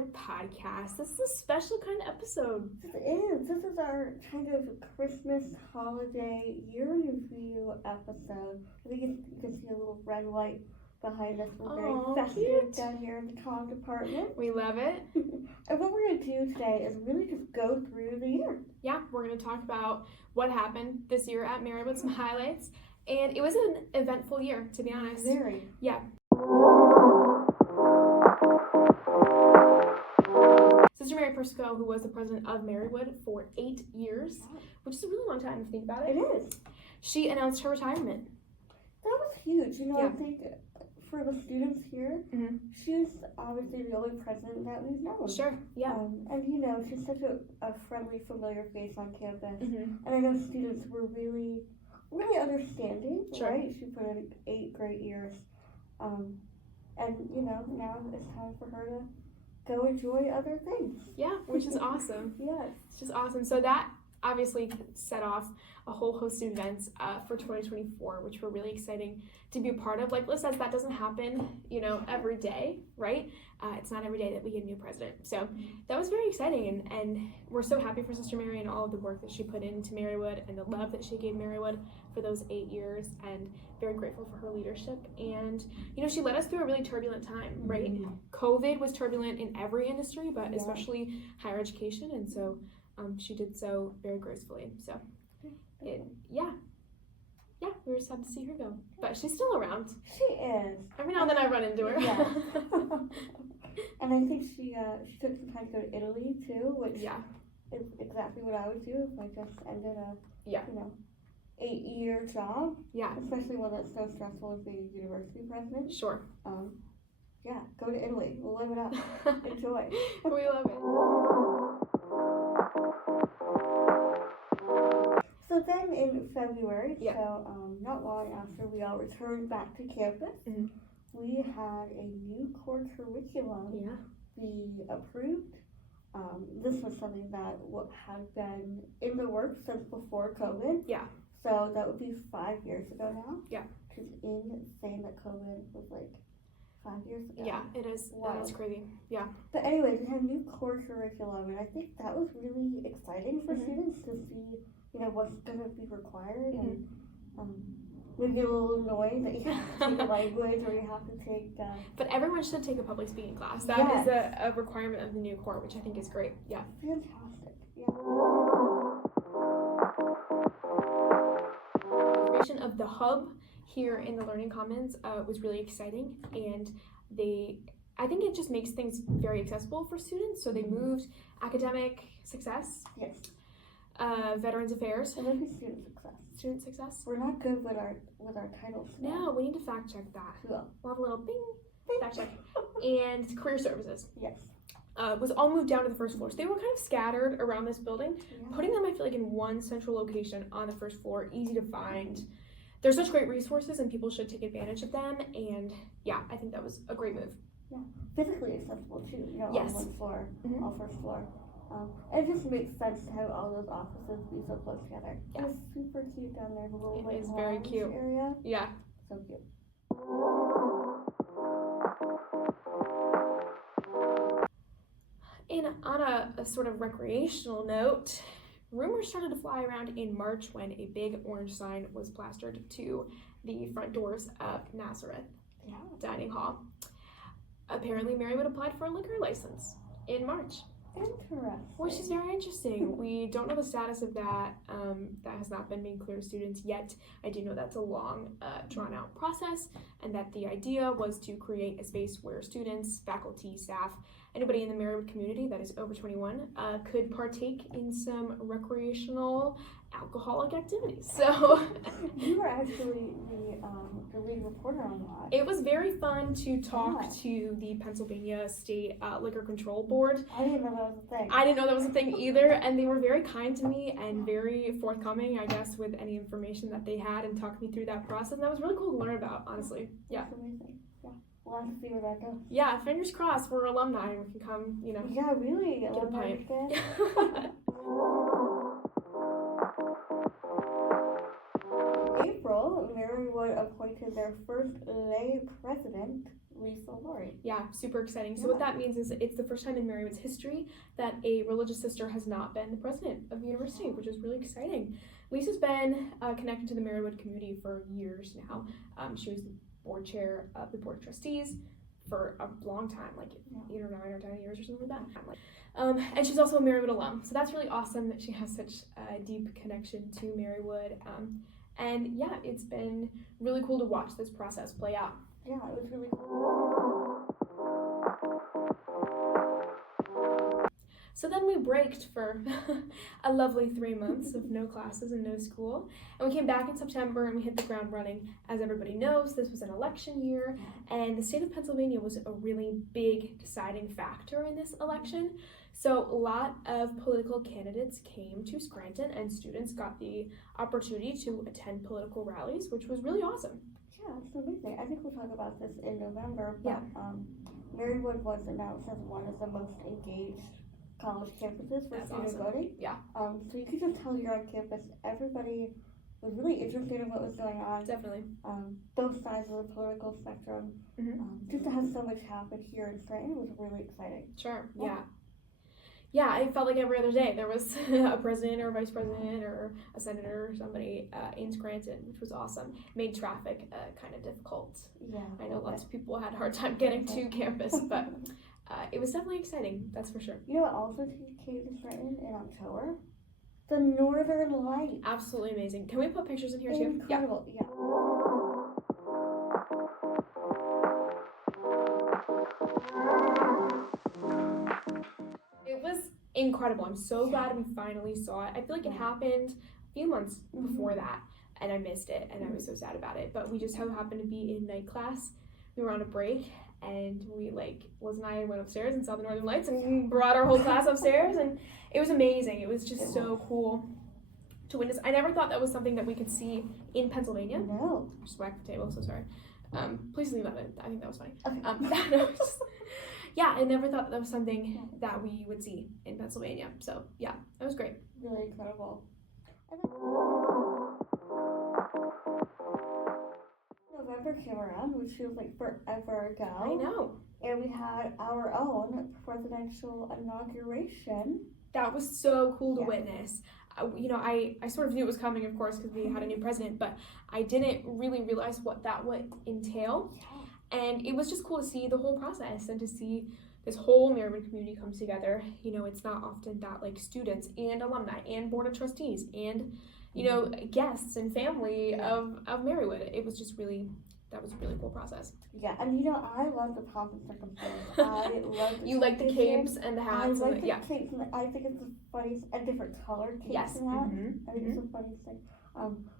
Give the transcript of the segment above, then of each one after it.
Sister podcast. This is a special kind of episode. This is our kind of Christmas holiday year review episode. I think you can see a little red light behind us. We're very festive cute. down here in the comm department. We love it. And what we're going to do today is really just go through the year. Yeah, we're going to talk about what happened this year at Marywood, some highlights. And it was an eventful year, to be honest. Very. Yeah. Sister Mary Persico, who was the president of Marywood for 8 years, which is a really long time if you think about it. It is. She announced her retirement. That was huge. Yeah. I think for the students here, she's obviously the only president that we've known. Sure, yeah. And she's such a friendly, familiar face on campus. And I know students were really understanding, Sure. right? She put in 8 great years. And, now it's time for her to go enjoy other things. Yeah, which is awesome. Yes. It's just awesome. So that obviously set off a whole host of events for 2024, which were really exciting to be a part of. Like Liz says, that doesn't happen, every day, right? It's not every day that we get a new president. So that was very exciting, and we're so happy for Sister Mary and all of the work that she put into Marywood and the love that she gave Marywood for those 8 years, and very grateful for her leadership. And, she led us through a really turbulent time, right? COVID was turbulent in every industry, but especially higher education, and so she did so very gracefully. So, we were sad to see her go. But she's still around. She is. Every now and then I run into her. Yeah. And I think she took some time to go to Italy, too, which is exactly what I would do if I just ended a 8-year job. Yeah. Especially one that's so stressful as being a university president. Sure. Go to Italy. We'll live it up. Enjoy. We love it. So then in February, not long after we all returned back to campus, we had a new core curriculum be approved. This was something that had been in the works since before COVID. Yeah. So that would be 5 years ago now. Yeah. Which is insane that COVID was like 5 years ago. Yeah, it is. Wow. That is crazy. Yeah. But anyway, we had a new core curriculum, and I think that was really exciting for students to see, what's going to be required, and maybe a little annoying that you have to take language or you have to take... But everyone should take a public speaking class. That is a requirement of the new core, which I think is great. Yeah. Fantastic. Yeah. Creation of the hub here in the Learning Commons was really exciting, and I think it just makes things very accessible for students. So they moved academic success, veterans affairs, and maybe student success. Student success. We're not good with our titles. No, we need to fact check that. Cool. We'll have a little bing fact check. And career services. Yes. Was all moved down to the first floor. So they were kind of scattered around this building. Yeah. Putting them, I feel like, in one central location on the first floor, easy to find. They're such great resources, and people should take advantage of them. And I think that was a great move. Yeah, physically accessible too. Yes. On one floor, all first floor. And it just makes sense to have all those offices be so close together. Yeah. It's super cute down there. The little it is very cute. Area. Yeah. So cute. And on a sort of recreational note, rumors started to fly around in March when a big orange sign was plastered to the front doors of Nazareth Dining Hall. Apparently, Marywood applied for a liquor license in March. Interesting. Which is very interesting. We don't know the status of that. That has not been made clear to students yet. I do know that's a long, drawn-out process, and that the idea was to create a space where students, faculty, staff, anybody in the Marywood community that is over 21 could partake in some recreational alcoholic activities. So you were actually the lead reporter on that. It was very fun to talk to the Pennsylvania State Liquor Control Board. I didn't know that was a thing. I didn't know that was a thing either, and they were very kind to me and very forthcoming, I guess, with any information that they had, and talked me through that process. And that was really cool to learn about, honestly. Yeah. That's amazing. Yeah. We'll have to see where that goes. Yeah, fingers crossed we're alumni and we can come, Yeah, really. Get a pint. April, Marywood appointed their first lay president, Lisa Lori. Yeah, super exciting. So what that means is it's the first time in Marywood's history that a religious sister has not been the president of the university, which is really exciting. Lisa's been connected to the Marywood community for years now. She was the board chair of the board of trustees for a long time, like 8 or 9 or 10 years or something like that. And she's also a Marywood alum, so that's really awesome that she has such a deep connection to Marywood. And yeah, it's been really cool to watch this process play out. Yeah, it was really cool. So then we braked for a lovely 3 months of no classes and no school. And we came back in September and we hit the ground running. As everybody knows, this was an election year, and the state of Pennsylvania was a really big deciding factor in this election. So a lot of political candidates came to Scranton, and students got the opportunity to attend political rallies, which was really awesome. Yeah, it's amazing. I think we'll talk about this in November, but Marywood was announced as one of the most engaged college campuses for student voting. Yeah. So you could just tell you're on campus. Everybody was really interested in what was going on. Definitely. Both sides of the political spectrum. Just to have so much happen here in Scranton was really exciting. Sure. Yeah, I felt like every other day there was a president or a vice president or a senator or somebody in Scranton, which was awesome. Made traffic kind of difficult. Yeah. I know lots of people had a hard time getting to campus, but it was definitely exciting, that's for sure. You know what also came to Scranton in October? The Northern Lights. Absolutely amazing. Can we put pictures in here too? Incredible, yeah. It was incredible. I'm so glad we finally saw it. I feel like it happened a few months before that, and I missed it, and I was so sad about it. But we just so happened to be in night class. We were on a break, and we, Liz and I went upstairs and saw the Northern Lights and brought our whole class upstairs, and it was amazing. It was just so cool to witness. I never thought that was something that we could see in Pennsylvania. No. Just whacked the table, so sorry. Please leave that in. I think that was funny. Okay. Yeah, I never thought that was something that we would see in Pennsylvania. So yeah, that was great. Really incredible. November came around, which feels like forever ago. I know. And we had our own presidential inauguration. That was so cool to witness. I sort of knew it was coming, of course, because we had a new president, but I didn't really realize what that would entail. Yeah. And it was just cool to see the whole process and to see this whole Marywood community come together. It's not often that students and alumni and board of trustees and guests and family of Marywood. It was just that was a really cool process. Yeah, and I love the pomp and circumstance. I love the You like the capes and the hats. I like the capes, and I think it's the funniest, and different colored capes and hats. I think it's the funniest thing.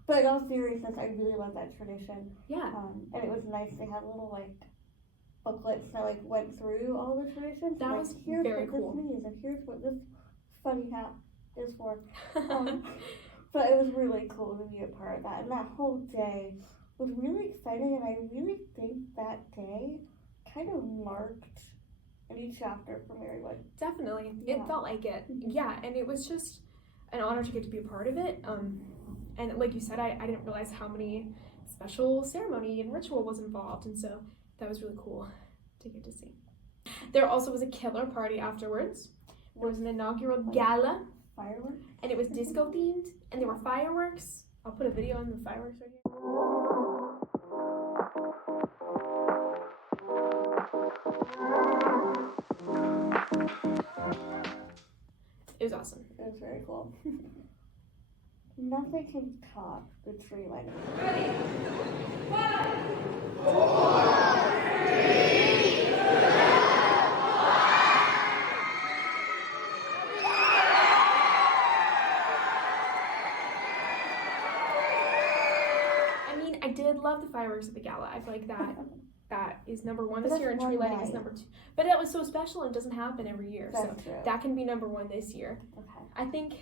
But in all seriousness, I really love that tradition. Yeah. And it was nice. They had little booklets that went through all the traditions. That was here's very what cool. This means, and here's what this funny hat is for. But it was really cool to be a part of that, and that whole day was really exciting. And I really think that day kind of marked a new chapter for Marywood. Definitely, it felt like it. Yeah, and it was just an honor to get to be a part of it. And like you said, I didn't realize how many special ceremony and ritual was involved, and so that was really cool to get to see. There also was a killer party afterwards. There was an inaugural gala. Fireworks? And it was disco themed, and there were fireworks. I'll put a video on the fireworks right here. It was awesome. It was very cool. Nothing can top the tree lighting. Ready? 1, 4, 3. I did love the fireworks at the gala. I feel like that is number one this year, and tree lighting is number 2. But that was so special and doesn't happen every year. That's true. That can be number 1 this year. Okay. I think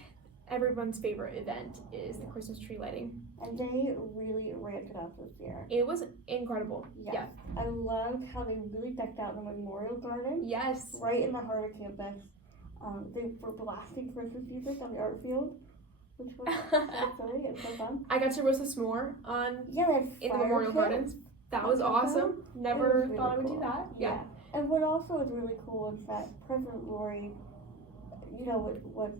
everyone's favorite event is the Christmas tree lighting. And they really ramped it up this year. It was incredible. Yes. Yeah. I loved how they really decked out the Memorial Garden. Yes. Right in the heart of campus. They were blasting Christmas music on the art field, which was so silly and so fun. I got to roast a s'more in the Memorial Garden. That was awesome. Never really thought I would cool. do that. Yeah. And what also is really cool is that President Lori, you know, what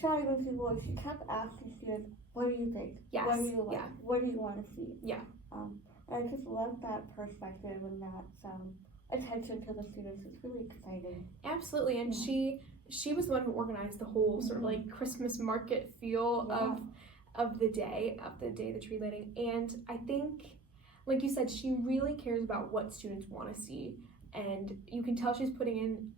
chatting with people, she kept asking students, what do you think? Yes. What do you like? Yeah. What do you want to see? Yeah. And I just love that perspective and that attention to the students. It's really exciting. Absolutely. And she was the one who organized the whole sort of like Christmas market feel of the day of the tree lighting. And I think, like you said, she really cares about what students want to see, and you can tell she's putting in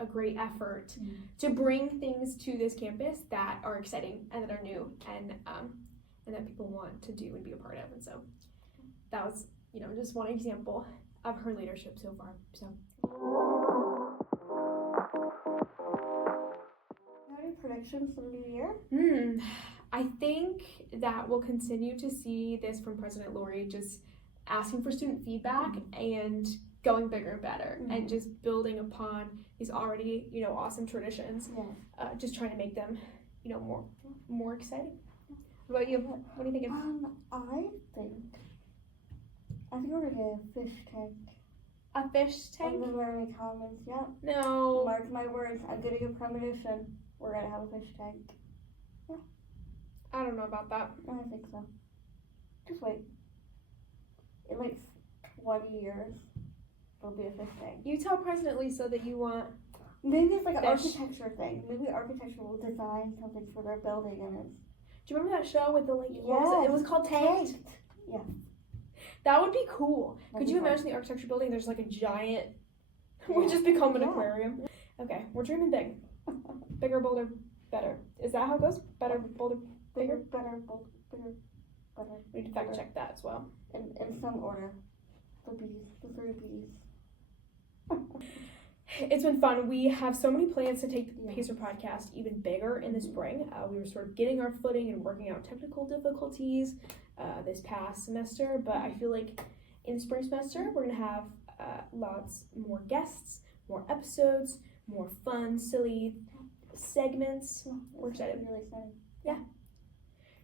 a great effort to bring things to this campus that are exciting and that are new and that people want to do and be a part of. And so that was, you know, just one example of her leadership so far. So Any predictions for the new year? I think that we'll continue to see this from President Lori, just asking for student feedback and going bigger and better and just building upon these already, you know, awesome traditions. Just trying to make them, you know, more exciting. What about you? What do you think of? I think we're gonna get a fish tank. A fish tank? On the learning commons, yeah. No. Mark my words, I'm getting a premonition. We're gonna have a fish tank. Yeah. I don't know about that. I think so. Just wait. In like 20 years, there'll be a fish tank. You tell President Lisa that you want. Maybe it's like an Fish. architecture thing. Maybe architecture will design something for their building and it's. Do you remember that show with the like? What was it? It was called Tanked. Yeah. That would be cool. That'd Could be you fun. imagine the architecture building? There's like a giant. We just become an Yeah. aquarium. Okay, we're dreaming big. Bigger, bolder, better. Is that how it goes? Better, bolder, bigger. Better, bigger, better. We need to fact check that as well. In some order. The three B's. It's been fun. We have so many plans to take the Pacer podcast even bigger in the spring. We were sort of getting our footing and working out technical difficulties this past semester, but I feel like in the spring semester we're going to have lots more guests, more episodes, more fun, silly segments. We're excited. Really excited. Yeah.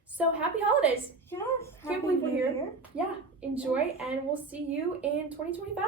So happy holidays. Yes. Can't believe we're here. Yeah. Enjoy, and we'll see you in 2025.